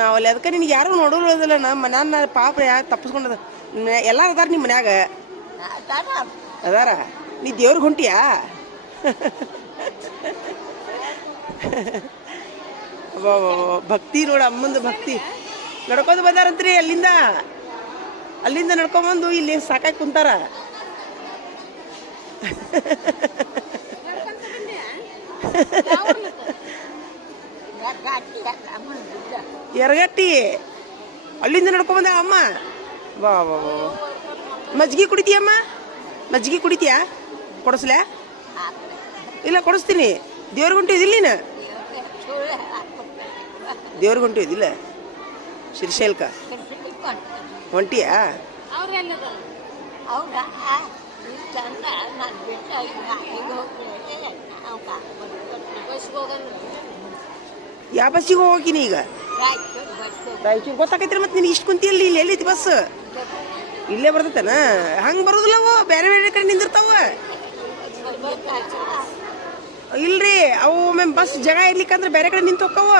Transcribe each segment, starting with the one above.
ನಾವು ಅಲ್ಲಿ ಅದಕ್ಕೆ ನಿನಗೆ ಯಾರು ನೋಡೋದಿಲ್ಲ ನನ್ನ ಪಾಪ ತಪ್ಪಿಸ್ಕೊಂಡದ ಎಲ್ಲ ಅದಾರ ನಿಮ್ಮ ಮನ್ಯಾಗ ಅದಾರ ನೀ ದೇವ್ರಿಗೆ ಹೊಂಟಿಯಾ ಭಕ್ತಿ ನೋಡ ಅಮ್ಮಂದು ಭಕ್ತಿ ನಡ್ಕೊಂಡು ಬಂದಾರಂತ್ರಿ ಅಲ್ಲಿಂದ ನಡ್ಕೊಂಬಂದು ಇಲ್ಲಿ ಸಾಕಾಗಿ ಕುಂತಾರ ಎರಗಟ್ಟಿ ಅಲ್ಲಿಂದ ನಡ್ಕೊಂಬಂದ ಅಮ್ಮ ವಾ ವಾ ವಾ ಮಜ್ಜಿಗೆ ಕುಡಿತೀಯಮ್ಮ ಮಜ್ಜಿಗೆ ಕುಡಿತೀಯಾ ಕೊಡಿಸ್ಲೇ ಇಲ್ಲ ಕೊಡಿಸ್ತೀನಿ ದೇವ್ರಿಗೆ ಹೊಂಟಿದಿಲ್ಲ ನೀನು ದೇವ್ರಿಗೆ ಹೊಂಟಿದಿಲ್ಲ ಶ್ರೀಶೈಲ್ಕ ಹೊಂಟಿಯಾ ಯಾವ ಬಸ್ಸಿಗೆ ಹೋಗಿನಿ ಈಗ ರಾಯಚೂರು ಗೊತ್ತಾಕೈತ್ರಿ ಮತ್ತೆ ನೀನು ಇಷ್ಟು ಕುಂತಿಯಲ್ಲಿ ಇಲ್ಲಿ ಎಲ್ಲೈತಿ ಬಸ್ ಇಲ್ಲೇ ಬರ್ತೈತನ ಹಂಗೆ ಬರೋದಿಲ್ಲವು ಬೇರೆ ಬೇರೆ ಕಡೆ ನಿಂದಿರ್ತಾವ ಇಲ್ರಿ ಅವು ಒಮ್ಮೆ ಬಸ್ ಜಾಗ ಇರ್ಲಿಕ್ಕಂದ್ರೆ ಬೇರೆ ಕಡೆ ನಿಂತು ಹೋಗ್ತಾವ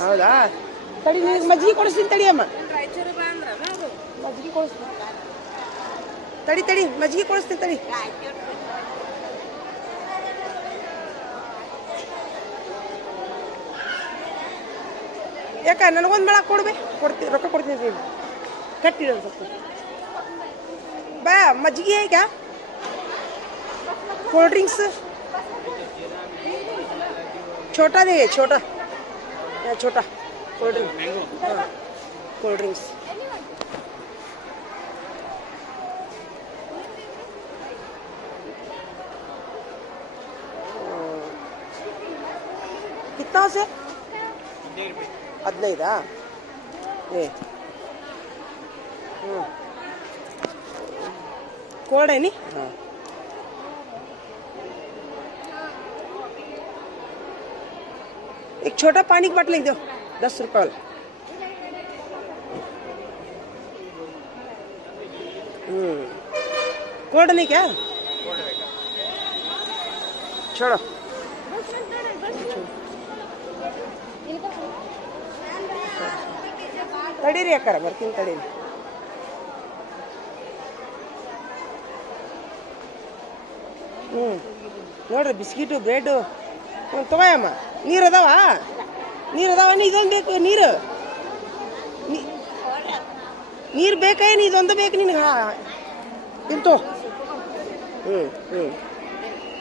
ಹೌದಾ ತಡಿ ನಿನಗೆ ಮಜ್ಜಿಗೆ ಕೊಡಿಸ್ತೀನಿ ತಡಿ ಅಮ್ಮ ಮಜ್ಜಿಗೆ ಕೊಡಿಸ್ತೀನಿ ತಡಿ ಮಜ್ಜಿಗೆ ಕೊಡಿಸ್ತೀನಿ ತಡಿ ಯಾಕ ನನಗೊಂದು ಬೆಳ ಕೊಡ್ತೀನಿ ರೊಕ್ಕ ಕೊಡ್ತೀನಿ ಕಟ್ಟಿರೋದು ಸ್ವಲ್ಪ ಬಾ ಮಜ್ಜಿಗೆ ಹೇಗ कोल्ड ड्रिंक्स छोटा दे छोटा छोटा कोल्ड ड्रिंक कोल्ड ड्रिंक्स कितना से 15 कोल्ड है नी हाँ एक छोटा पानी का बॉटल लिख दो 10 रुपये वाला कोल्ड नहीं क्या छोड़ो तड़ीरी अक्कर ಬರ್ತೀನಿ ತಡೀರಿ ನೋಡ್ರಿ ಬಿಸ್ಕಿಟು ಬ್ರೆಡ್ ತಗೋಯಮ್ಮ ನೀರು ಅದಾವ ಇದೊಂದು ಬೇಕು ನೀರು ಬೇಕಾಯೇನು ಇದೊಂದು ಬೇಕು ನಿನಗೆ ತಿಂತು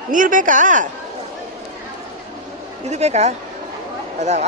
ನೀರು ಬೇಕಾ ಇದು ಬೇಕಾ ಅದಾವ